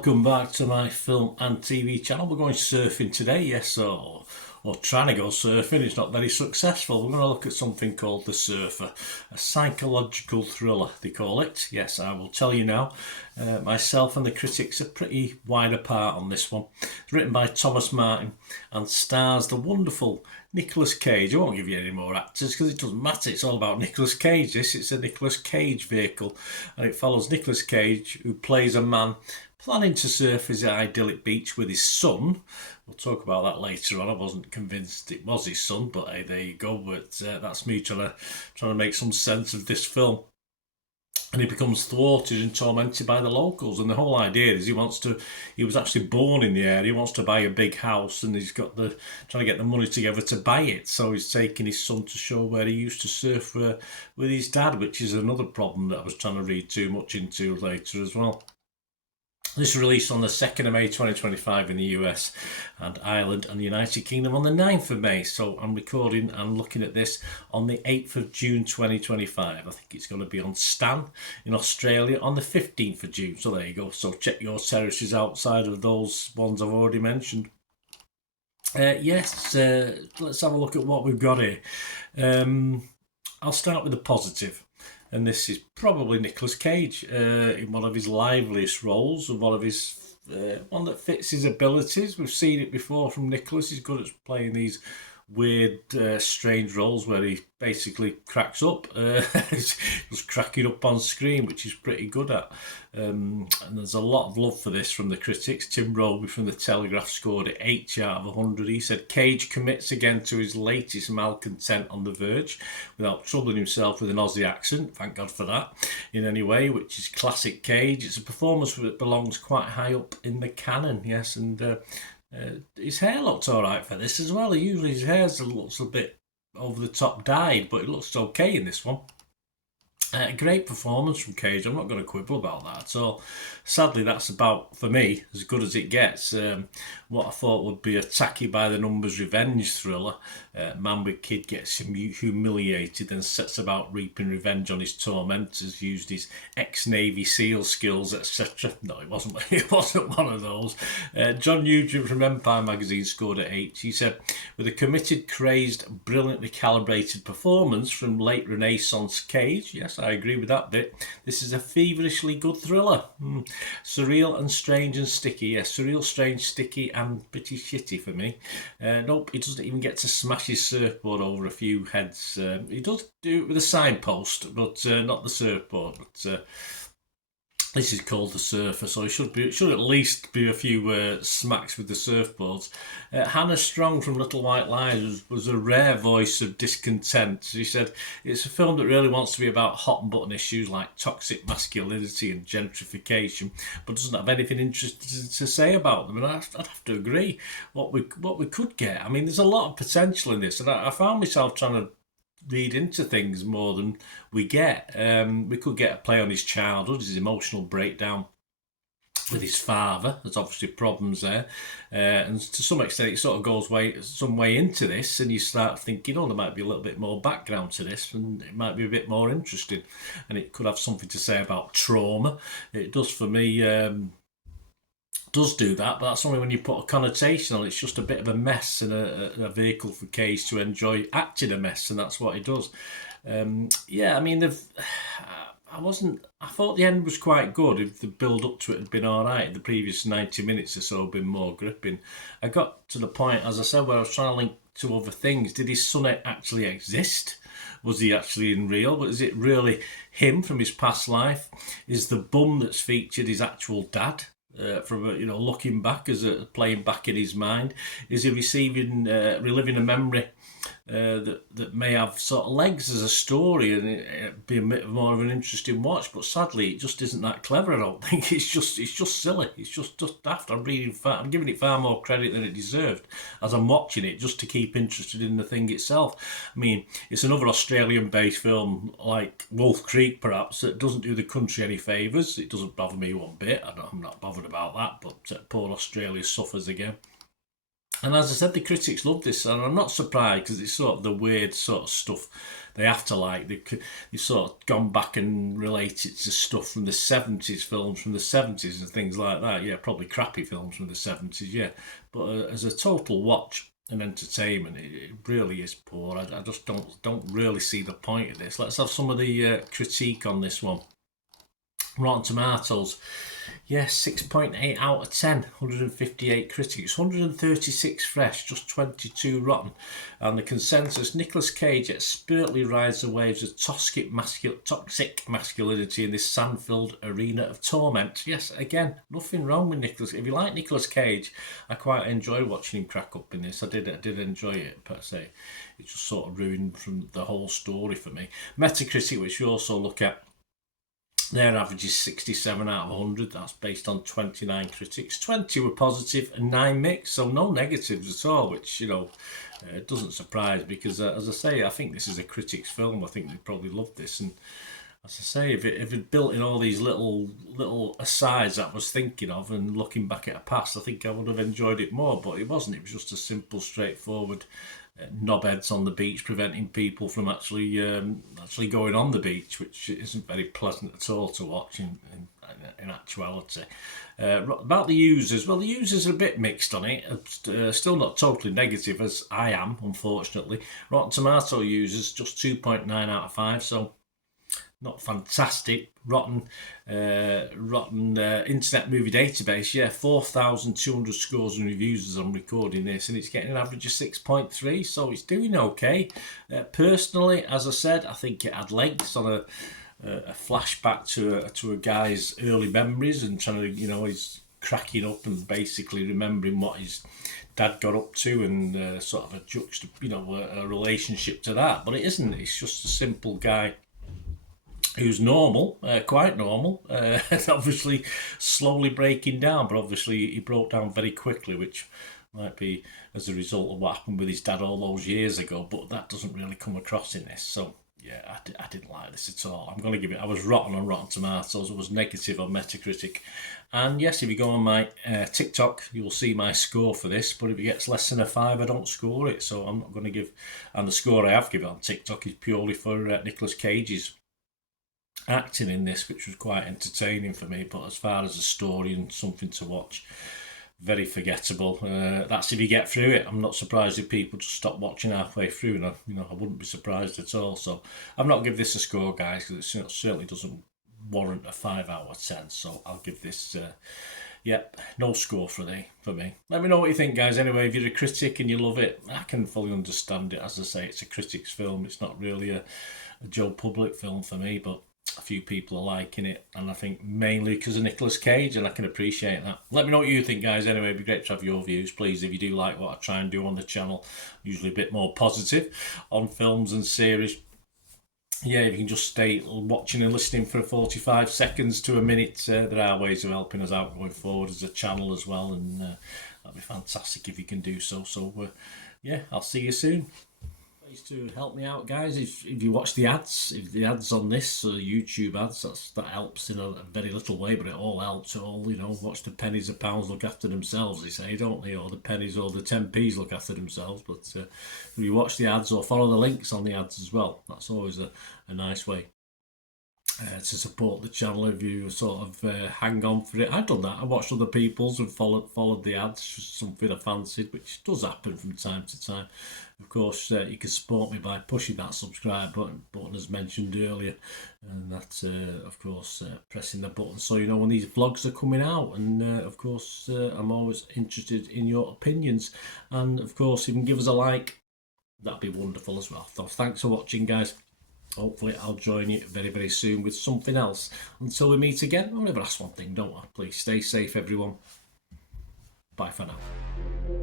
welcome back to my film and TV channel. We're going surfing today, yes, or trying to go surfing. It's not very successful. We're going to look at something called The Surfer, a psychological thriller, they call it. Yes, I will tell you now. Myself and the critics are pretty wide apart on this one. It's written by Thomas Martin and stars the wonderful Nicolas Cage. I won't give you any more actors because it doesn't matter. It's all about Nicolas Cage. It's a Nicolas Cage vehicle, and it follows Nicolas Cage, who plays a man planning to surf his idyllic beach with his son. We'll talk about that later on. I wasn't convinced it was his son, but hey, there you go. But that's me trying to make some sense of this film. And he becomes thwarted and tormented by the locals. And the whole idea is he was actually born in the area, he wants to buy a big house, and he's got trying to get the money together to buy it. So he's taking his son to show where he used to surf with his dad, which is another problem that I was trying to read too much into later as well. This released on the 2nd of May 2025 in the US and Ireland and the United Kingdom on the 9th of May. So I'm recording and looking at this on the 8th of June 2025. I think it's going to be on Stan in Australia on the 15th of June. So there you go. So check your territories outside of those ones I've already mentioned. Let's have a look at what we've got here. I'll start with the positive. And this is probably Nicolas Cage in one of his liveliest roles, and one that fits his abilities. We've seen it before from Nicolas. He's good at playing these weird, strange roles where he basically cracks up. Just cracking up on screen, which he's pretty good at. And there's a lot of love for this from the critics. Tim Roby from The Telegraph scored it 8 out of 100. He said Cage commits again to his latest malcontent on the verge without troubling himself with an Aussie accent. Thank God for that in any way, which is classic Cage. It's a performance that belongs quite high up in the canon, yes, and his hair looked all right for this as well. Usually his hair looks a bit over the top dyed, but it looks okay in this one. Great performance from Cage. I'm not going to quibble about that at all. Sadly, that's about, for me, as good as it gets. What I thought would be a tacky by the numbers revenge thriller. Man with kid gets humiliated and sets about reaping revenge on his tormentors, used his ex-Navy SEAL skills, etc. No, it wasn't. It wasn't one of those. John Nugent from Empire magazine scored at 8. He said, with a committed, crazed, brilliantly calibrated performance from late Renaissance Cage. Yes, I agree with that bit. This is a feverishly good thriller. Surreal and strange and sticky. Yes, surreal, strange, sticky and pretty shitty for me. Nope, he doesn't even get to smash his surfboard over a few heads. He does do it with a signpost, but not the surfboard. But this is called The Surfer, so it should at least be a few smacks with the surfboards. Hannah Strong from Little White Lies was a rare voice of discontent. She said, it's a film that really wants to be about hot and button issues like toxic masculinity and gentrification, but doesn't have anything interesting to say about them. And I'd have to agree. What we could get, I mean, there's a lot of potential in this, and I found myself trying to read into things more than we get. We could get a play on his childhood, his emotional breakdown with his father. There's obviously problems there, and to some extent it sort of goes some way into this, and you start thinking, oh, there might be a little bit more background to this, and it might be a bit more interesting, and it could have something to say about trauma. It does for me. Does do that, but that's only when you put a connotation on it. It's just a bit of a mess and a vehicle for Cage to enjoy acting a mess, and that's what he does. I mean, I thought the end was quite good. If the build up to it had been all right, the previous 90 minutes or so had been more gripping. I got to the point, as I said, where I was trying to link to other things. Did his son actually exist? Was he actually in real? But is it really him from his past life? Is the bum that's featured his actual dad? From looking back as playing back in his mind, is he reliving a memory that may have sort of legs as a story, and it be a bit more of an interesting watch? But sadly, it just isn't that clever. I don't think it's just silly. It's just daft. I'm giving it far more credit than it deserved as I'm watching it, just to keep interested in the thing itself. I mean, it's another Australian-based film like Wolf Creek, perhaps, that doesn't do the country any favours. It doesn't bother me one bit. I'm not bothered about that. But poor Australia suffers again. And as I said, the critics love this, and I'm not surprised because it's sort of the weird sort of stuff they have to like. They've sort of gone back and related to stuff from the 70s, films from the 70s and things like that. Yeah, probably crappy films from the 70s, yeah. But as a total watch and entertainment, it really is poor. I just don't really see the point of this. Let's have some of the critique on this one. Rotten Tomatoes, yes, 6.8 out of 10, 158 critics, 136 fresh, just 22 rotten. And the consensus, Nicolas Cage expertly rides the waves of toxic masculinity in this sand-filled arena of torment. Yes, again, nothing wrong with Nicolas. If you like Nicolas Cage, I quite enjoyed watching him crack up in this. I did enjoy it, per se. It just sort of ruined from the whole story for me. Metacritic, which we also look at, their average is 67 out of 100. That's based on 29 critics. 20 were positive and 9 mixed, so no negatives at all, which, doesn't surprise because, as I say, I think this is a critics' film. I think they probably love this. And as I say, if it built in all these little asides that I was thinking of and looking back at a past, I think I would have enjoyed it more, but it wasn't. It was just a simple, straightforward knobheads on the beach preventing people from actually going on the beach, which isn't very pleasant at all to watch in actuality. About the users, well, the users are a bit mixed on it. Still not totally negative as I am, unfortunately. Rotten Tomato users just 2.9 out of 5, so not fantastic. Rotten Internet Movie Database, yeah, 4,200 scores and reviews as I'm recording this, and it's getting an average of 6.3, so it's doing okay. Personally, as I said, I think it had legs on a flashback to a guy's early memories and trying to, he's cracking up and basically remembering what his dad got up to and sort of a relationship to that. But it isn't. It's just a simple guy who's normal, quite normal, obviously slowly breaking down, but obviously he broke down very quickly, which might be as a result of what happened with his dad all those years ago, but that doesn't really come across in this. So yeah, I didn't like this at all. I'm going to give it, I was rotten on Rotten Tomatoes, I was negative on Metacritic. And yes, if you go on my TikTok, you'll see my score for this, but if it gets less than a 5, I don't score it, so I'm not going to give, and the score I have given on TikTok is purely for Nicolas Cage's acting in this, which was quite entertaining for me, but as far as a story and something to watch, very forgettable. That's if you get through it. I'm not surprised if people just stop watching halfway through, and I wouldn't be surprised at all. So I've not give this a score, guys, because it certainly doesn't warrant a 5 out of 10. So I'll give this no score for me. Let me know what you think, guys. Anyway, if you're a critic and you love it, I can fully understand it. As I say, it's a critic's film. It's not really a Joe Public film for me, but a few people are liking it, and I think mainly because of Nicolas Cage, and I can appreciate that. Let me know what you think, guys. Anyway, it'd be great to have your views, please. If you do like what I try and do on the channel, usually a bit more positive on films and series, yeah, if you can just stay watching and listening for 45 seconds to a minute, there are ways of helping us out going forward as a channel as well, and that'd be fantastic if you can do so. So yeah, I'll see you soon. To help me out, guys, if you watch the ads, if the ads on this YouTube ads, that helps in a very little way, but it all helps. Watch the pennies and pounds look after themselves, they say, don't they? Or the pennies or the 10p's look after themselves. But if you watch the ads or follow the links on the ads as well, that's always a nice way to support the channel. If you sort of hang on for it, I've done that. I watched other people's and followed the ads, just something I fancied, which does happen from time to time. Of course, you can support me by pushing that subscribe button as mentioned earlier, and that, of course, pressing the button so you know when these vlogs are coming out. And of course, I'm always interested in your opinions, and of course, if you can give us a like, that'd be wonderful as well. So thanks for watching, guys. Hopefully I'll join you very, very soon with something else. Until we meet again, I'll never ask one thing, don't I? Please stay safe, everyone. Bye for now.